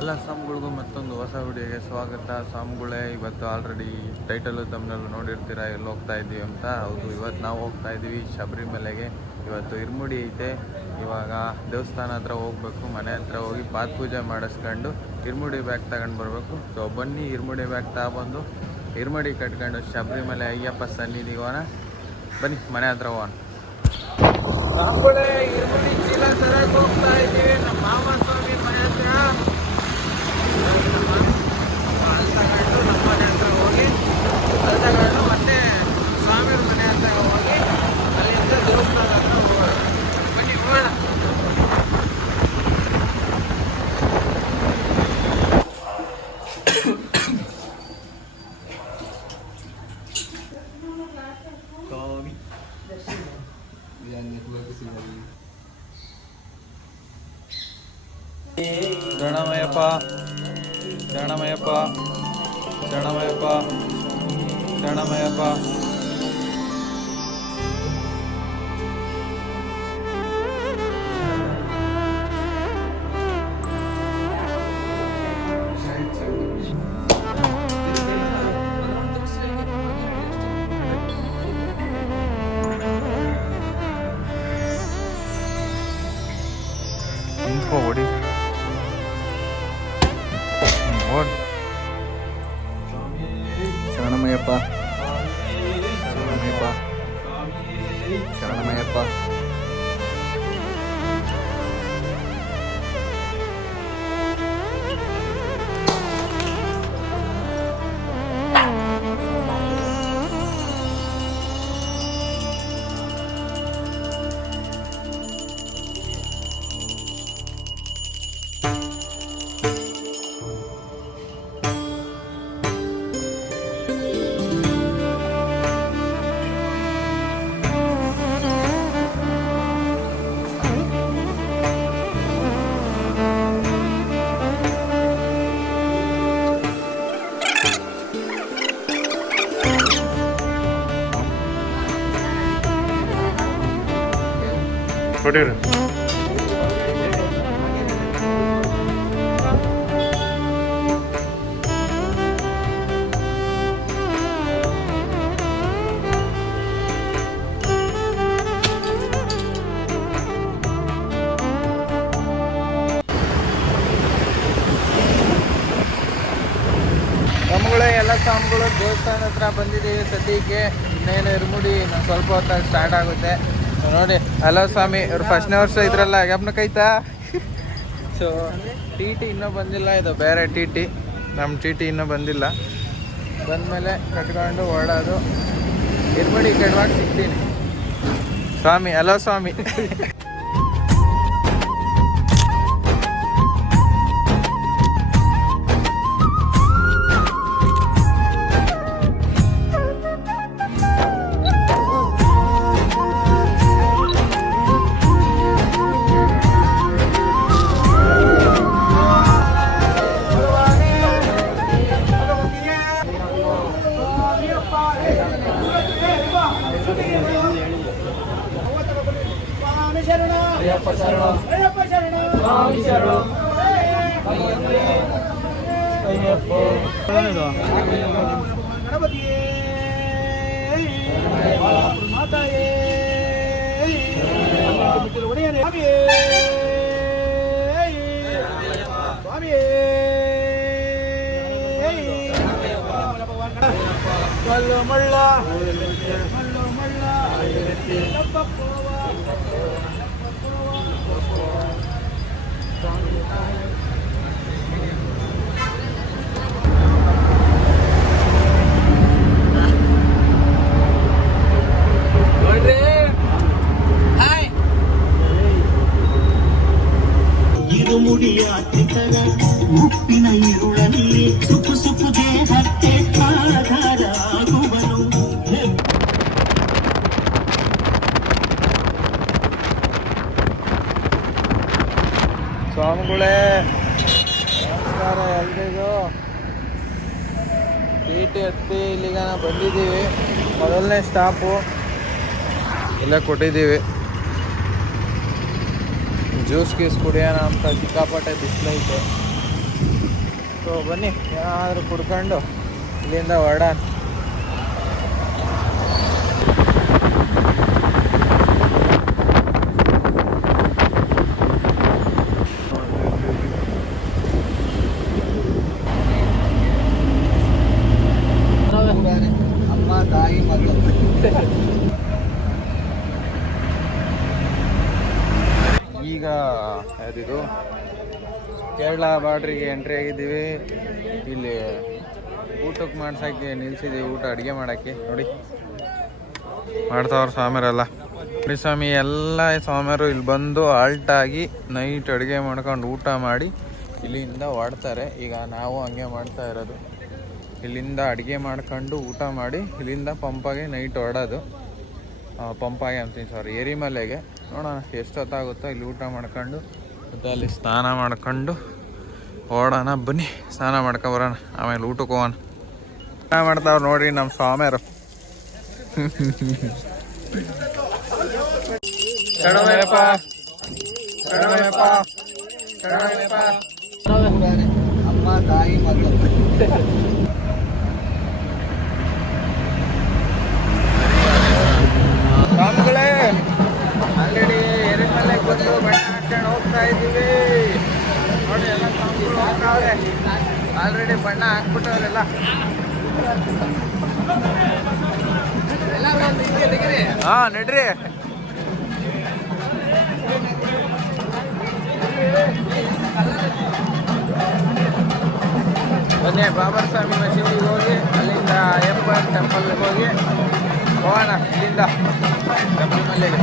ಎಲ್ಲ ಸಾಮ್ಗಳಿಗೂ ಮತ್ತೊಂದು ಹೊಸ ವಿಡಿಯೋಗೆ ಸ್ವಾಗತ. ಸಾಮ್ಗಳೇ, ಇವತ್ತು ಆಲ್ರೆಡಿ ಟೈಟಲು ತಮ್ಮನೆಲ್ಲ ನೋಡಿರ್ತೀರ ಎಲ್ಲಿ ಹೋಗ್ತಾ ಇದ್ದೀವಿ ಅಂತ? ಹೌದು, ಇವತ್ತು ನಾವು ಹೋಗ್ತಾ ಇದ್ದೀವಿ ಶಬರಿಮಲೆಗೆ. ಇವತ್ತು ಇರ್ಮುಡಿ ಐತೆ. ಇವಾಗ ದೇವಸ್ಥಾನ ಹತ್ರ ಹೋಗ್ಬೇಕು, ಮನೆ ಹತ್ರ ಹೋಗಿ ಪಾದ ಪೂಜೆ ಮಾಡಿಸ್ಕೊಂಡು ಇರ್ಮುಡಿ ಬ್ಯಾಗ್ ತಗೊಂಡು ಬರಬೇಕು. ಸೊ ಬನ್ನಿ ಇರ್ಮುಡಿ ಬ್ಯಾಗ್ ತಗೊಬಂದು ಇರ್ಮುಡಿ ಕಟ್ಕೊಂಡು ಶಬರಿಮಲೆ ಅಯ್ಯಪ್ಪ ಸನ್ನಿಧಿಗೋಣ ಬನ್ನಿ, ಮನೆ ಹತ್ರ ಹೋಗೋಣ. ಇರ್ಮುಡಿ ಚೀಲ ತರಕ್ಕೆ ಹೋಗ್ತಾ ಇದ್ದೀವಿ. ನಮ್ಮ ಮಾಮ గణమయప గణమయప గణమయప గణమయప sekarang namanya apa ಸ್ವಾಮಿಗಳೇ ಎಲ್ಲ ದೇವಸ್ಥಾನ ಹತ್ರ ಬಂದಿದ್ದೀವಿ ಸದ್ಯಕ್ಕೆ. ಇನ್ನೇನು ಇರ್ಮುಡಿ ಇನ್ನೊಂದು ಸ್ವಲ್ಪ ಹೊತ್ತಾಗಿ ಸ್ಟಾರ್ಟ್ ಆಗುತ್ತೆ. ನೋಡಿ ಹಲೋ ಸ್ವಾಮಿ, ಇವ್ರು ಫಸ್ಟ್ನೇ ವರ್ಷ ಇದ್ರಲ್ಲ ಜ್ಞಾಪನ ಕೈತಾ? ಸೊ ಟಿ ಟಿ ಇನ್ನೂ ಬಂದಿಲ್ಲ ಇದು, ಬೇರೆ ಟಿ ಟಿ ನಮ್ಮ ಟಿ ಟಿ ಇನ್ನೂ ಬಂದಿಲ್ಲ. ಬಂದಮೇಲೆ ಕಟ್ಕೊಂಡು ಓಡೋದು ಇರ್ಬಿಡಿ ಕೆಡವಾಗಿ ಸಿಗ್ತೀನಿ. ಸ್ವಾಮಿ ಹಲೋ ಸ್ವಾಮಿ. கணபதியே மாதாயே உடையானே சுவாமியே சுவாமியே பல்லுமல்லா ಇರುಳಲ್ಲಿ ಸುಖು ಸುಖು ದೇಹಕ್ಕೆ ಆಧಾರ ಆಗುವನು ಸ್ವಾಮಿಗಳೇ, ನಮಸ್ಕಾರ ಎಲ್ರಿಗೂ. ಟಿ ಟಿ ಹತ್ತಿ ಇಲ್ಲಿಗ ಬಂದಿದ್ದೀವಿ. ಮೊದಲನೇ ಸ್ಟಾಪು. ಎಲ್ಲ ಕೊಟ್ಟಿದ್ದೀವಿ. ಜ್ಯೂಸ್ ಗೀಸ್ ಕುಡಿಯೋಣ ಅಂತ ಸಿಕ್ಕಾಪಟ್ಟೆ ಬಿಸಿಲೈತೆ. ಸೊ ಬನ್ನಿ. ಯಾರು ಕುಡ್ಕೊಂಡು ಇಲ್ಲಿಂದ ಹೊರಡ. ಈಗ ಯಾವ್ದಿದು? ಕೇರಳ ಬಾರ್ಡ್ರಿಗೆ ಎಂಟ್ರಿ ಆಗಿದ್ದೀವಿ. ಇಲ್ಲಿ ಊಟಕ್ಕೆ ಮಾಡ್ಸೋಕ್ಕೆ ನಿಲ್ಸಿದ್ದೀವಿ, ಊಟ ಅಡುಗೆ ಮಾಡೋಕ್ಕೆ. ನೋಡಿ. ಮಾಡ್ತಾವ್ರ ಸ್ವಾಮಿಯರೆಲ್ಲ ನೋಡಿ ಸ್ವಾಮಿ, ಎಲ್ಲ ಸ್ವಾಮಿಯರು ಇಲ್ಲಿ ಬಂದು ಆಲ್ಟಾಗಿ ನೈಟ್ ಅಡುಗೆ ಮಾಡ್ಕೊಂಡು ಊಟ ಮಾಡಿ ಇಲ್ಲಿಂದ ಹೊಡ್ತಾರೆ ಈಗ ನಾವು ಹಂಗೆ ಮಾಡ್ತಾ ಇರೋದು. ಇಲ್ಲಿಂದ ಅಡುಗೆ ಮಾಡ್ಕೊಂಡು ಊಟ ಮಾಡಿ ಇಲ್ಲಿಂದ ಪಂಪಾಗೆ ನೈಟ್ ಹೊಡೋದು. ಪಂಪಾಗೆ ಅಂತೀನಿ ಸರ್ ಏರಿಮಲೆಗೆ. ನೋಡೋಣ, ಎಷ್ಟೊತ್ತಾಗುತ್ತೋ ಇಲ್ಲಿ ಊಟ ಮಾಡ್ಕೊಂಡು ಮತ್ತೆ ಅಲ್ಲಿ ಸ್ನಾನ ಮಾಡ್ಕೊಂಡು ಓಡೋಣ. ಬನ್ನಿ, ಸ್ನಾನ ಮಾಡ್ಕೊ ಬರೋಣ. ಆಮೇಲೆ ಊಟಕ್ಕೆ ಹೋಗೋಣ. ಸ್ನಾನ ಮಾಡ್ತಾವ್ರು ನೋಡ್ರಿ ನಮ್ಮ ಸ್ವಾಮಿಯರು ಅಮ್ಮ, ತಾಯಿ ಮಗ ಸ್ವಾಮಿಗಳೇ ಆಲ್ರೆಡಿ ಎರಿಮಲೆಗೆ ಬಂದು ಹಾಕೊಂಡು ಹೋಗ್ತಾ ಇದ್ದೀವಿ. ನೋಡಿ, ಎಲ್ಲ ಸ್ವಾಮಿಗಳು ಹೋಗ್ತಾವ್ರೆ ಆಲ್ರೆಡಿ ಬಣ್ಣ ಹಾಕ್ಬಿಟ್ಟವ್ರೆಲ್ಲ ಹಾ, ನಡ್ರಿ. ಬನ್ನಿ, ಬಾಬಾ ಸ್ವಾಮಿ ಮಸೀದಿಗೆ ಹೋಗಿ, ಅಲ್ಲಿಂದ ಅಯ್ಯಪ್ಪ ಟೆಂಪಲ್ಗೆ ಹೋಗಿ, ಹೋಗೋಣ ಇಲ್ಲಿಂದ. ಶಬರಿಮಲೆಗೆ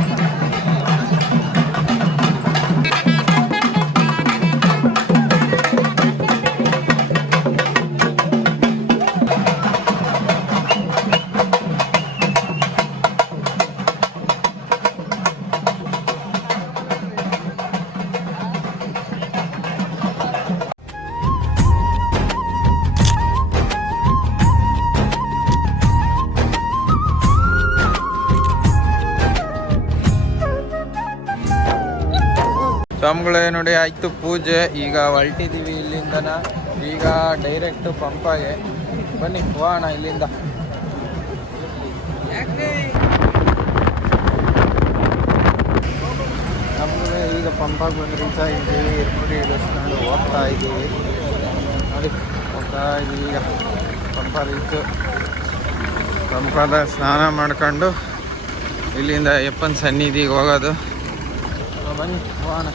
ಸ್ವಾಮಿಗಳೇ ನೋಡಿ ಆಯ್ತು ಪೂಜೆ. ಈಗ ಹೊರಟಿದ್ದೀವಿ ಇಲ್ಲಿಂದನ. ಈಗ ಡೈರೆಕ್ಟ್ ಪಂಪಾಗೆ ಬನ್ನಿ ಹೋಗೋಣ ಇಲ್ಲಿಂದ. ನಮ್ಗೆ ಈಗ ಪಂಪಾಗಿ ಬಂದು ರೀಚ್ ಆಗಿದ್ದೀವಿ ಇರ್ಮುಡಿ ಇಳಿಸ್ಕೊಂಡು ಹೋಗ್ತಾ ಇದ್ದೀವಿ ನೋಡಿ ಹೋಗ್ತಾ ಇದ್ದೀವಿ ಈಗ. ಪಂಪ ರೀಚು ಪಂಪದ ಸ್ನಾನ ಮಾಡ್ಕೊಂಡು ಇಲ್ಲಿಂದ ಅಯ್ಯಪ್ಪನ ಸನ್ನಿಧಿಗೆ ಹೋಗೋದು. ಬನ್ನಿ ಹೋಗೋಣ.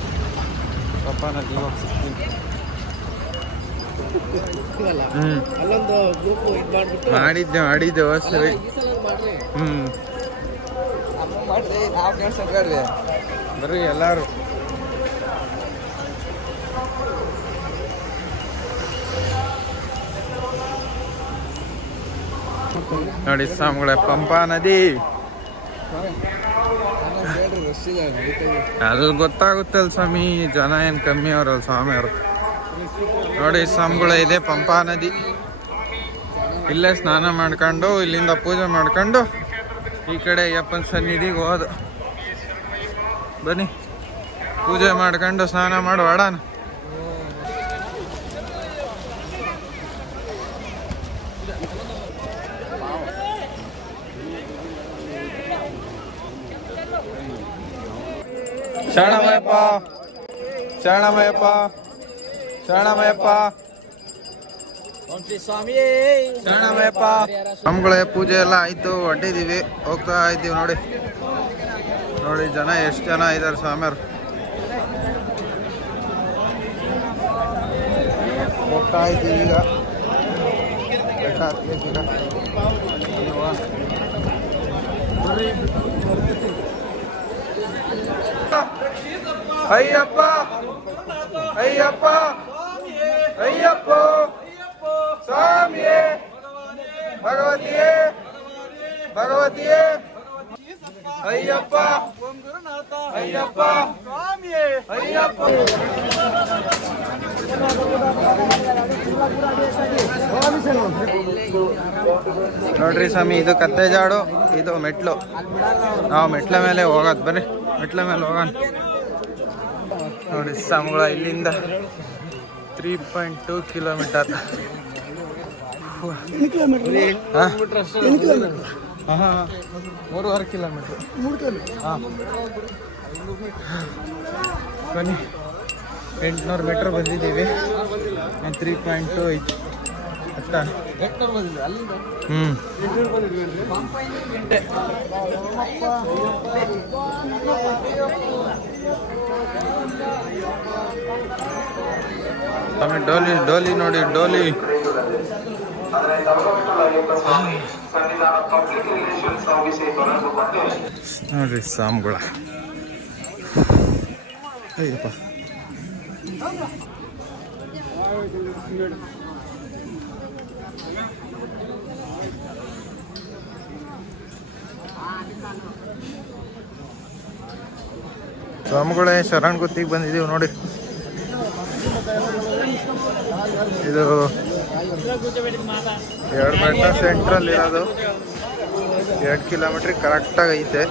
ಪಪ್ಪ ನದಿ ಅಲ್ಲೊಂದು ಗ್ರೂಪ್ ಇದು ಮಾಡ್ಬಿಟ್ಟು ಮಾಡಿದ್ದೆ ಮಾಡಿದ್ದೆ ಸರಿ ಹ್ಞೂ ನಾವು ಕೇಳ್ಸಕ್ಕಾರ್ರಿ ಬರ್ರಿ ಎಲ್ಲರೂ. ನೋಡಿ ಸಾಮಗಳ ಪಂಪಾ ನದಿ. ಅಲ್ಲಿ ಗೊತ್ತಾಗುತ್ತಲ್ಲ ಸ್ವಾಮಿ, ಜನ ಏನು ಕಮ್ಮಿ ಅವರಲ್ಲ ಸ್ವಾಮಿ ಅವರು ನೋಡಿ, ಸ್ವಾಮಿಗಳ ಇದೆ, ಪಂಪಾ ನದಿ. ಇಲ್ಲೇ ಸ್ನಾನ ಮಾಡ್ಕೊಂಡು, ಇಲ್ಲಿಂದ ಪೂಜೆ ಮಾಡ್ಕೊಂಡು, ಈ ಕಡೆ ಅಯ್ಯಪ್ಪನ ಸನ್ನಿಧಿಗೆ ಹೋದ. ಬನ್ನಿ. ಪೂಜೆ ಮಾಡ್ಕೊಂಡು ಸ್ನಾನ ಮಾಡಿ ಹೊಡೋಣ ಶರಣಮಯ್ಯಪ್ಪ. ಶರಣಮಯ್ಯಪ್ಪ. ಶರಣಮಯ್ಯಪ್ಪ. ಓಂ ಶ್ರೀ ಸ್ವಾಮಿಯೇ. ಶರಣಮಯ್ಯಪ್ಪ. ನಮ್ಗಳೇ ಪೂಜೆ ಎಲ್ಲ ಆಯ್ತು ಹೊಟ್ಟಿದೀವಿ ಹೋಗ್ತಾ ಇದ್ದೀವಿ ನೋಡಿ. ನೋಡಿ ಜನ ಎಷ್ಟು ಜನ ಇದ್ದಾರೆ ಸ್ವಾಮಿಯರು ಹೋಗ್ತಾ ಇದ್ದೀವಿ ಈಗ. ಬೆಟ್ಟ ಹತ್ಬೇಕು ಈಗ. ಅಯ್ಯಪ್ಪ. ಅಯ್ಯಪ್ಪ. ಅಯ್ಯಪ್ಪ. ಸ್ವಾಮಿಯೇ. ಭಗವತಿಯೇ. ಭಗವತಿಯೇ. ಅಯ್ಯಪ್ಪ. ಅಯ್ಯಪ್ಪ. ಅಯ್ಯಪ್ಪ. ನೋಡ್ರಿ ಸ್ವಾಮಿ, ಇದು ಕತ್ತೆ ಜಾಡು, ಇದು ಮೆಟ್ಲು. ನಾವು ಮೆಟ್ಲ ಮೇಲೆ ಹೋಗೋದು ಬರ್ರಿ ಮೆಟ್ಲ ಮೇಲೆ ಹೋಗೋಣ. ನೋಡಿ ಸಾಮಗಳ ಇಲ್ಲಿಂದ ತ್ರೀ ಪಾಯಿಂಟ್ ಟೂ ಕಿಲೋಮೀಟರ್ ಹಾಂ. ಮೂರುವರೆ ಕಿಲೋಮೀಟರ್ ಹಾಂ. ಬನ್ನಿ. ಎಂಟುನೂರು ಮೀಟ್ರ್ ಬಂದಿದ್ದೀವಿ. ತ್ರೀ ಪಾಯಿಂಟ್ ಟು ಐತಿ. ಸ್ವಾಮಿ ಡೋಲಿ ಡೋಲಿ ನೋಡಿ ಡೋಲಿ. ನೋಡ್ರಿ ಸಾಮ್ಗಳ. ಅಯ್ಯಪ್ಪ ಸ್ವಾಮಿಗಳೇ, ಶರಣ್ ಗುತ್ತಿಗೆ ಬಂದಿದ್ದೀವಿ ನೋಡಿ. ಇದು ಎರಡು ಬೆಟ್ಟ ಸೆಂಟ್ರಲ್ ಇರೋದು. ಎರಡು ಕಿಲೋಮೀಟ್ರಿಗೆ ಕರೆಕ್ಟಾಗಿ ಐತೆ.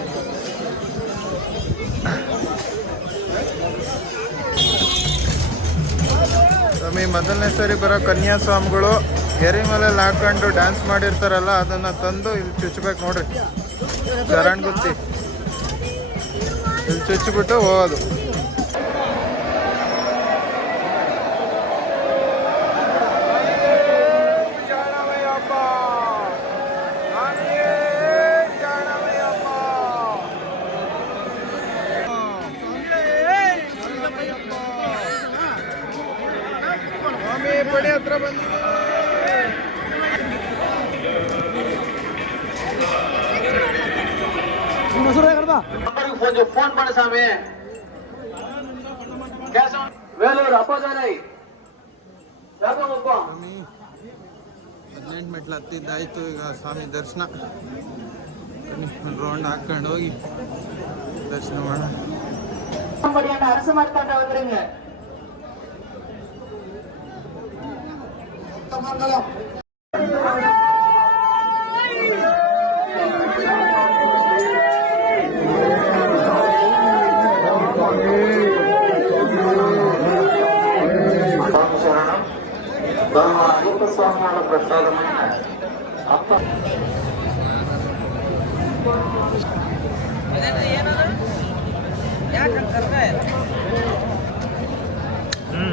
ಸ್ವಾಮಿ, ಮೊದಲನೇ ಸರಿ ಬರೋ ಕನ್ಯಾ ಸ್ವಾಮಿಗಳು ಎರಿ ಮೇಲೆ ಹಾಕೊಂಡು ಡ್ಯಾನ್ಸ್ ಮಾಡಿರ್ತಾರಲ್ಲ, ಅದನ್ನ ತಂದು ಇಲ್ಲಿ ಚುಚ್ಚಬೇಕು ನೋಡ್ರಿ. ಶರಣ್ ಗುತ್ತಿ ಇಲ್ಲಿ ಚುಚ್ಚಿಬಿಟ್ಟು ಹೋಗೋದು நாராயணசாமி கேசவன் வேலூர் அப்போதானை ಹದಿನೆಂಟು ಮೆಟ್ಲು ಹತ್ತಿದ್ದಾಯಿತು ಈಗ ಸ್ವಾಮಿ ದರ್ಶನ ರೌಂಡ್ ಹಾಕೊಂಡು ಹೋಗಿ ದರ್ಶನ ಮಾಡೋಣ ಅರಸು ಮಾಡ್ಕೊಂಡು ಹೋದ್ರಿಂದ ಮಂಗಲ స్వామి వాళ్ళ ప్రసాదమైన అప్ప ಹ್ಞೂ